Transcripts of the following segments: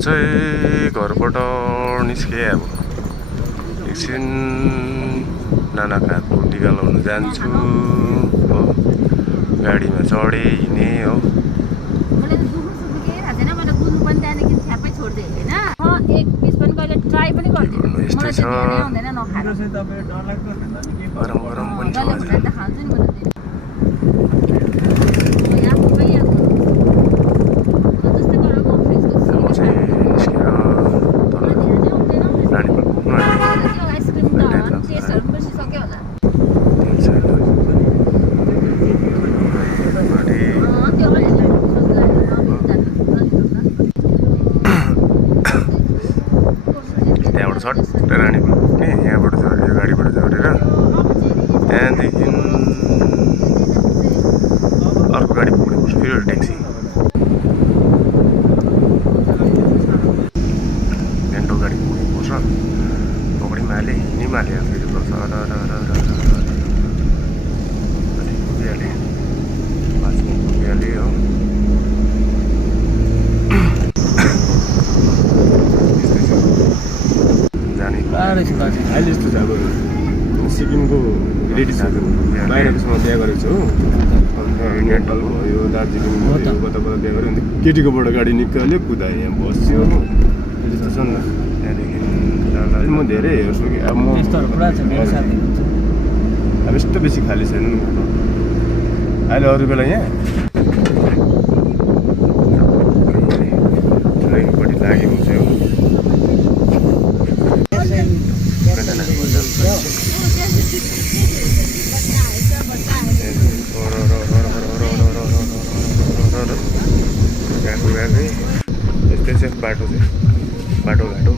चाहिँ घरबाट निस्केँ। अब एकछिन नानाको हातको टिका लाउन जान्छु हो। गाडीमा चढेँ, हिँडेँ हो। यस्तै छ, गरम गरम पनि छ आज। सट्टै रानीपुल पुग्ने, यहाँबाट झरेर गाडीबाट झरेर त्यहाँदेखि अर्को गाडी पुग्ने पर्छ, फेरि एउटा ट्याक्सी। गान्तोक गाडी पुग्ने पर्छ। पक्रिम हालेँ, हिँडिम हालेँ, फेरि पुगिहालेँ, बाँच्ने पुगिहालेँ हो। अहिले यस्तो छ, अब सिक्किमको रिलेटिभ्सहरू बाहिरकोसँग बिहा गरेको छु हो। अन्त नेपाल भयो, दार्जिलिङ भयो, कता कता बिहा गरेँ। अन्त केटीकोबाट गाडी निकाल्यो, कुदायो, यहाँ बस्यो हो। त्यस्तो छ नि त। त्यहाँदेखि म धेरै हेर्छु कि अब म अब यस्तो बेसी खाली छैन नि अहिले। अरू बेला यहाँ लेकपट्टि लागेँ म चाहिँ हो। यस्तै छ बाटो चाहिँ, बाटोघाटो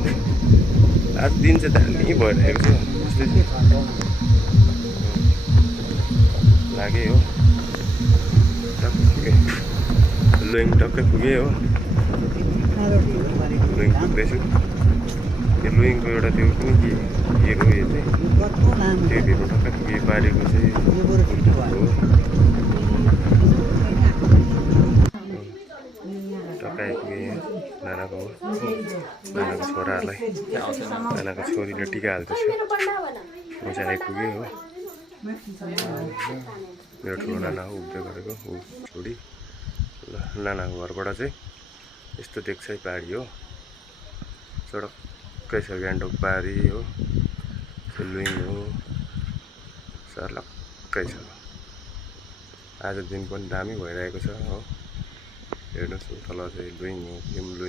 आज दिन चाहिँ दामी भइरहेको छ। यस्तै लागेँ हो। टक्कै लुइङ टक्कै पुगेँ हो। लुइङ पुग्दैछु। त्यो लुइङको एउटा त्यो कुनै के हो यो चाहिँ, त्यो भित्र टक्कै पुगेँ। पारेको चाहिँ हो। टक्कै आइपुगेँ नानाको छोराहरूलाई। नानाको छोरीले टिका हाल्दैछ, म चाहिँ आइपुगेँ हो। मेरो ठुलो नाना हो उभिँदै गरेको, ऊ छोरी। ल नानाको घरबाट चाहिँ यस्तो देख्छ है पहाडी हो। सडक्कै छ गान्तोक पहाडी हो। लुइङ हो, सर्लक्कै छ। आज दिन पनि दामी भइरहेको छ हो। हेर्नुहोस् तल चाहिँ लुइङ हो, यो लुइङ।